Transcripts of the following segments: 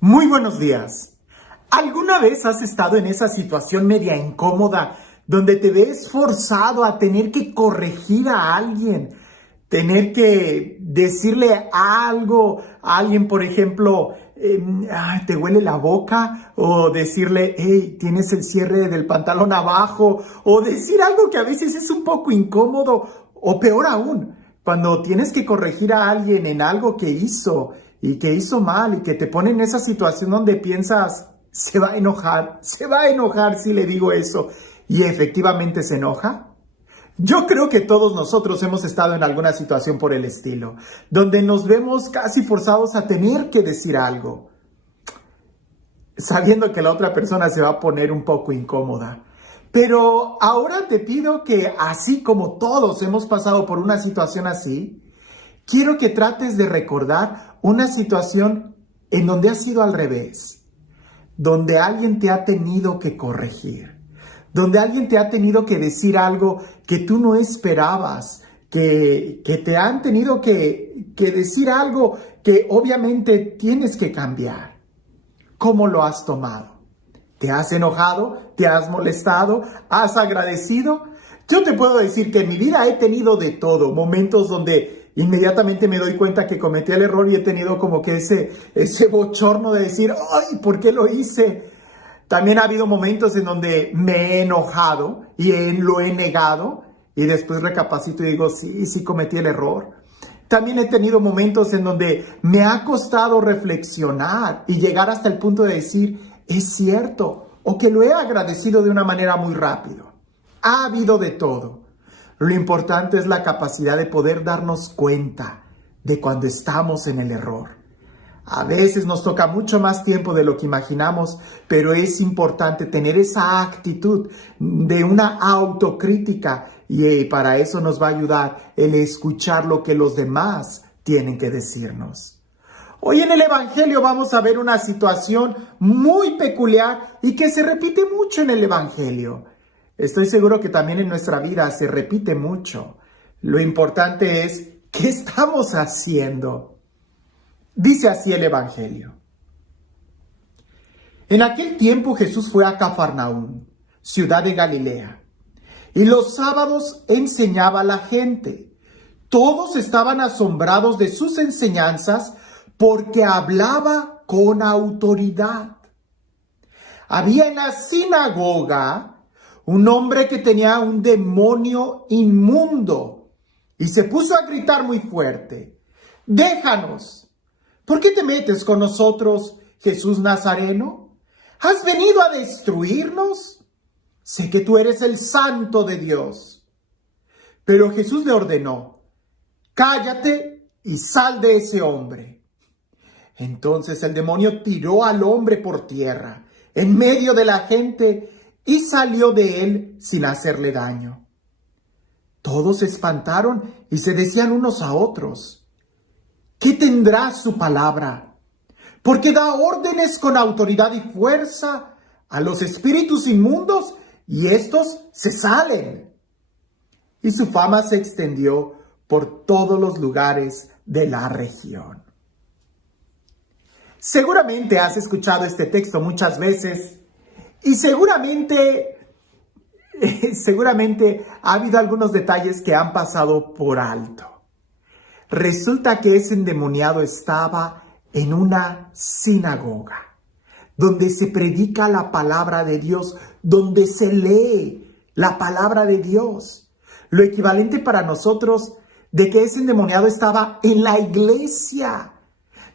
Muy buenos días. ¿Alguna vez has estado en esa situación media incómoda donde te ves forzado a tener que corregir a alguien, tener que decirle algo a alguien, por ejemplo, te huele la boca, o decirle, hey, tienes el cierre del pantalón abajo, o decir algo que a veces es un poco incómodo, o peor aún, cuando tienes que corregir a alguien en algo que hizo y que hizo mal y que te pone en esa situación donde piensas, se va a enojar si le digo eso, y efectivamente se enoja? Yo creo que todos nosotros hemos estado en alguna situación por el estilo, donde nos vemos casi forzados a tener que decir algo, sabiendo que la otra persona se va a poner un poco incómoda. Pero ahora te pido que, así como todos hemos pasado por una situación así, quiero que trates de recordar una situación en donde ha sido al revés, donde alguien te ha tenido que corregir, donde alguien te ha tenido que decir algo que tú no esperabas, que te han tenido que decir algo que obviamente tienes que cambiar. ¿Cómo lo has tomado? ¿Te has enojado? ¿Te has molestado? ¿Has agradecido? Yo te puedo decir que en mi vida he tenido de todo, momentos donde inmediatamente me doy cuenta que cometí el error y he tenido como que ese bochorno de decir, ¡ay! ¿Por qué lo hice? También ha habido momentos en donde me he enojado y lo he negado y después recapacito y digo, sí cometí el error. También he tenido momentos en donde me ha costado reflexionar y llegar hasta el punto de decir, es cierto, o que lo he agradecido de una manera muy rápida. Ha habido de todo. Lo importante es la capacidad de poder darnos cuenta de cuando estamos en el error. A veces nos toca mucho más tiempo de lo que imaginamos, pero es importante tener esa actitud de una autocrítica y para eso nos va a ayudar el escuchar lo que los demás tienen que decirnos. Hoy en el Evangelio vamos a ver una situación muy peculiar y que se repite mucho en el Evangelio. Estoy seguro que también en nuestra vida se repite mucho. Lo importante es, ¿qué estamos haciendo? Dice así el Evangelio. En aquel tiempo Jesús fue a Cafarnaúm, ciudad de Galilea, y los sábados enseñaba a la gente. Todos estaban asombrados de sus enseñanzas porque hablaba con autoridad. Había en la sinagoga un hombre que tenía un demonio inmundo y se puso a gritar muy fuerte, «Déjanos. ¿Por qué te metes con nosotros, Jesús Nazareno? ¿Has venido a destruirnos? Sé que tú eres el Santo de Dios». Pero Jesús le ordenó, «Cállate y sal de ese hombre». Entonces el demonio tiró al hombre por tierra, en medio de la gente, y salió de él sin hacerle daño. Todos se espantaron y se decían unos a otros, ¿qué tendrá su palabra? Porque da órdenes con autoridad y fuerza a los espíritus inmundos y estos se salen. Y su fama se extendió por todos los lugares de la región. Seguramente has escuchado este texto muchas veces y seguramente ha habido algunos detalles que han pasado por alto. Resulta que ese endemoniado estaba en una sinagoga, donde se predica la palabra de Dios, donde se lee la palabra de Dios. Lo equivalente para nosotros de que ese endemoniado estaba en la iglesia.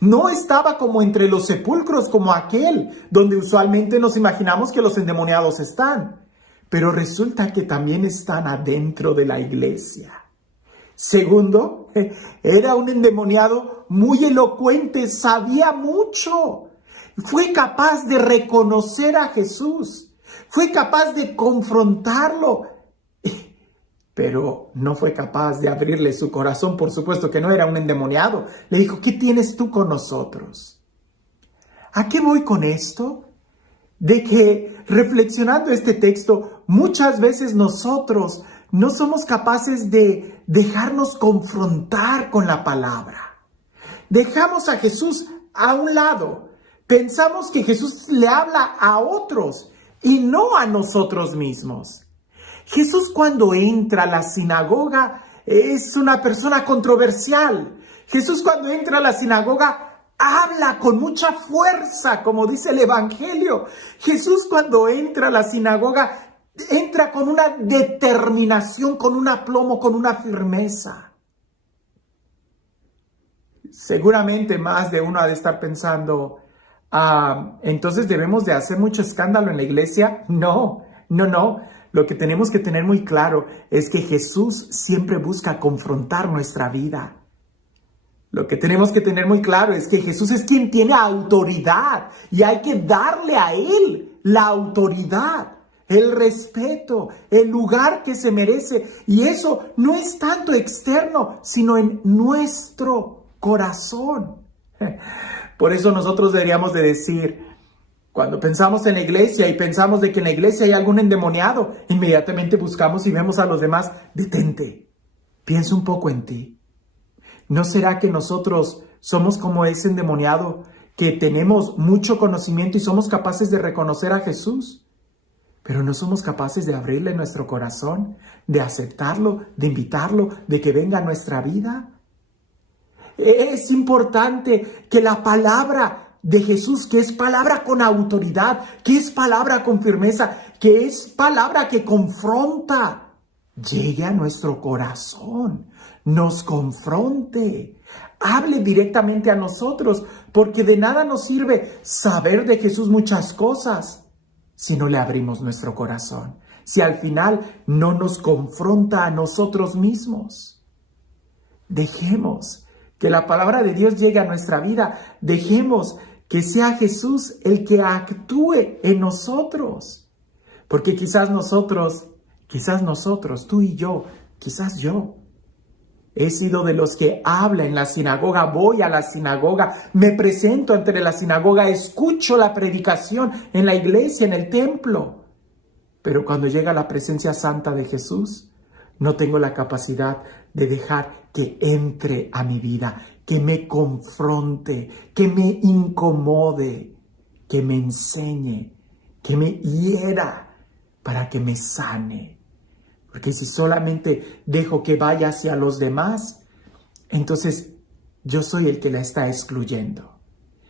No estaba como entre los sepulcros como aquel, donde usualmente nos imaginamos que los endemoniados están. Pero resulta que también están adentro de la iglesia. Segundo, era un endemoniado muy elocuente, sabía mucho. Fue capaz de reconocer a Jesús. Fue capaz de confrontarlo. Pero no fue capaz de abrirle su corazón. Por supuesto que no era un endemoniado. Le dijo, ¿qué tienes tú con nosotros? ¿A qué voy con esto? De que reflexionando este texto, muchas veces nosotros no somos capaces de dejarnos confrontar con la palabra. Dejamos a Jesús a un lado, Pensamos que Jesús le habla a otros y no a nosotros mismos. Jesús cuando entra a la sinagoga es una persona controversial. Jesús cuando entra a la sinagoga habla con mucha fuerza, como dice el Evangelio. Jesús cuando entra a la sinagoga entra con una determinación, con un aplomo, con una firmeza. Seguramente más de uno ha de estar pensando, entonces debemos de hacer mucho escándalo en la iglesia. No. Lo que tenemos que tener muy claro es que Jesús siempre busca confrontar nuestra vida. Lo que tenemos que tener muy claro es que Jesús es quien tiene autoridad y hay que darle a Él la autoridad, el respeto, el lugar que se merece. Y eso no es tanto externo, sino en nuestro corazón. Por eso nosotros deberíamos de decir, cuando pensamos en la iglesia y pensamos de que en la iglesia hay algún endemoniado, inmediatamente buscamos y vemos a los demás. Detente, piensa un poco en ti. ¿No será que nosotros somos como ese endemoniado que tenemos mucho conocimiento y somos capaces de reconocer a Jesús, pero no somos capaces de abrirle nuestro corazón, de aceptarlo, de invitarlo, de que venga a nuestra vida? Es importante que la palabra de Jesús, que es palabra con autoridad, que es palabra con firmeza, que es palabra que confronta, llegue a nuestro corazón, nos confronte, hable directamente a nosotros, porque de nada nos sirve saber de Jesús muchas cosas si no le abrimos nuestro corazón, si al final no nos confronta a nosotros mismos. Dejemos que la palabra de Dios llegue a nuestra vida, dejemos que sea Jesús el que actúe en nosotros, porque quizás nosotros, tú y yo, quizás yo, he sido de los que habla en la sinagoga, voy a la sinagoga, me presento ante la sinagoga, escucho la predicación en la iglesia, en el templo. Pero cuando llega la presencia santa de Jesús, no tengo la capacidad de dejar que entre a mi vida, que me confronte, que me incomode, que me enseñe, que me hiera para que me sane. Porque si solamente dejo que vaya hacia los demás, entonces yo soy el que la está excluyendo.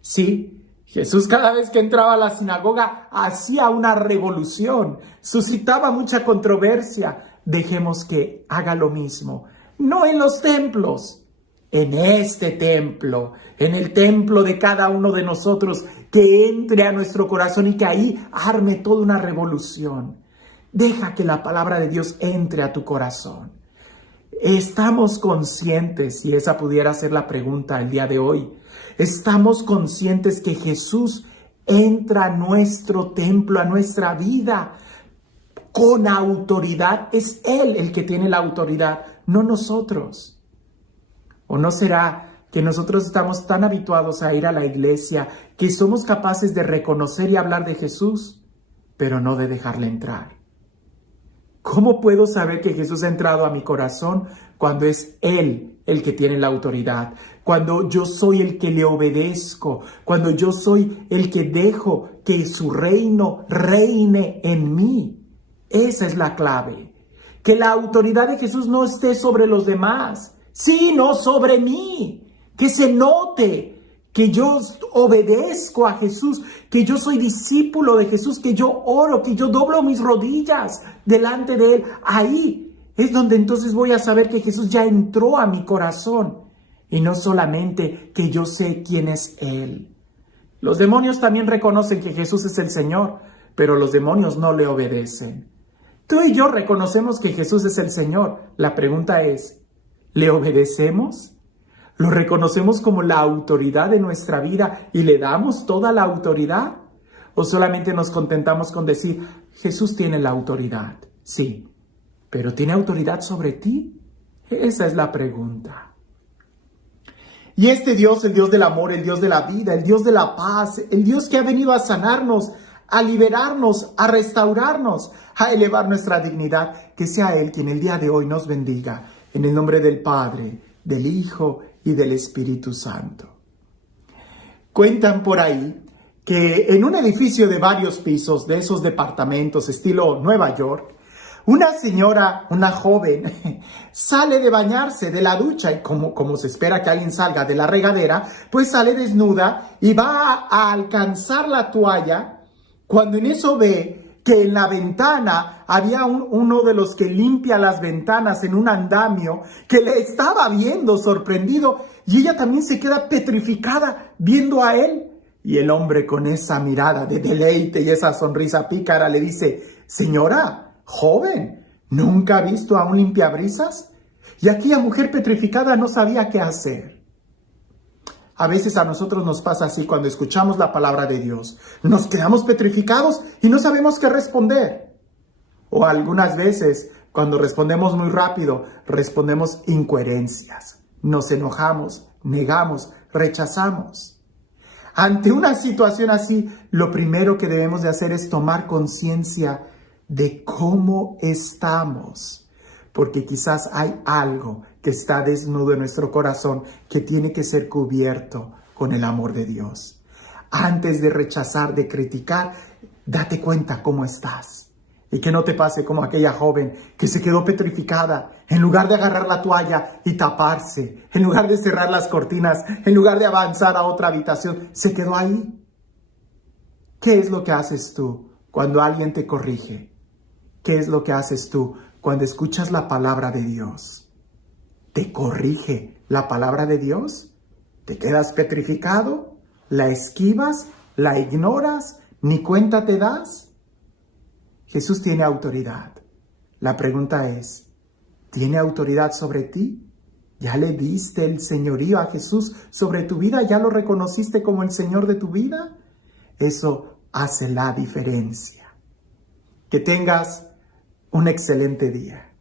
Sí, Jesús cada vez que entraba a la sinagoga hacía una revolución, suscitaba mucha controversia. Dejemos que haga lo mismo, no en los templos, en este templo, en el templo de cada uno de nosotros, que entre a nuestro corazón y que ahí arme toda una revolución. Deja que la palabra de Dios entre a tu corazón. ¿Estamos conscientes, si esa pudiera ser la pregunta el día de hoy, estamos conscientes que Jesús entra a nuestro templo, a nuestra vida, con autoridad? Es Él el que tiene la autoridad, no nosotros. ¿O no será que nosotros estamos tan habituados a ir a la iglesia que somos capaces de reconocer y hablar de Jesús, pero no de dejarle entrar? ¿Cómo puedo saber que Jesús ha entrado a mi corazón cuando es Él el que tiene la autoridad? Cuando yo soy el que le obedezco, cuando yo soy el que dejo que su reino reine en mí. Esa es la clave. Que la autoridad de Jesús no esté sobre los demás, sino sobre mí. Que se note que yo obedezco a Jesús, que yo soy discípulo de Jesús, que yo oro, que yo doblo mis rodillas delante de Él. Ahí es donde entonces voy a saber que Jesús ya entró a mi corazón y no solamente que yo sé quién es Él. Los demonios también reconocen que Jesús es el Señor, pero los demonios no le obedecen. Tú y yo reconocemos que Jesús es el Señor. La pregunta es, ¿le obedecemos? ¿Lo reconocemos como la autoridad de nuestra vida y le damos toda la autoridad? ¿O solamente nos contentamos con decir, Jesús tiene la autoridad? Sí, pero ¿tiene autoridad sobre ti? Esa es la pregunta. Y este Dios, el Dios del amor, el Dios de la vida, el Dios de la paz, el Dios que ha venido a sanarnos, a liberarnos, a restaurarnos, a elevar nuestra dignidad, que sea Él quien el día de hoy nos bendiga. En el nombre del Padre, del Hijo y del Espíritu Santo. Cuentan por ahí que en un edificio de varios pisos, de esos departamentos estilo Nueva York, una señora, una joven, sale de bañarse de la ducha y como se espera que alguien salga de la regadera, pues sale desnuda y va a alcanzar la toalla cuando en eso ve que en la ventana había uno de los que limpia las ventanas en un andamio que le estaba viendo sorprendido y ella también se queda petrificada viendo a él. Y el hombre con esa mirada de deleite y esa sonrisa pícara le dice: señora, joven, ¿nunca ha visto a un limpiabrisas? Y aquella mujer petrificada no sabía qué hacer. A veces a nosotros nos pasa así cuando escuchamos la palabra de Dios. Nos quedamos petrificados y no sabemos qué responder. O algunas veces, cuando respondemos muy rápido, respondemos incoherencias. Nos enojamos, negamos, rechazamos. Ante una situación así, lo primero que debemos de hacer es tomar conciencia de cómo estamos, porque quizás hay algo que está desnudo en nuestro corazón que tiene que ser cubierto con el amor de Dios. Antes de rechazar, de criticar, date cuenta cómo estás. Y que no te pase como aquella joven que se quedó petrificada. En lugar de agarrar la toalla y taparse, en lugar de cerrar las cortinas, en lugar de avanzar a otra habitación, se quedó ahí. ¿Qué es lo que haces tú cuando alguien te corrige? ¿Qué es lo que haces tú cuando escuchas la palabra de Dios? ¿Te corrige la palabra de Dios? ¿Te quedas petrificado? ¿La esquivas? ¿La ignoras? ¿Ni cuenta te das? Jesús tiene autoridad. La pregunta es, ¿tiene autoridad sobre ti? ¿Ya le diste el señorío a Jesús sobre tu vida? ¿Ya lo reconociste como el Señor de tu vida? Eso hace la diferencia. Que tengas un excelente día.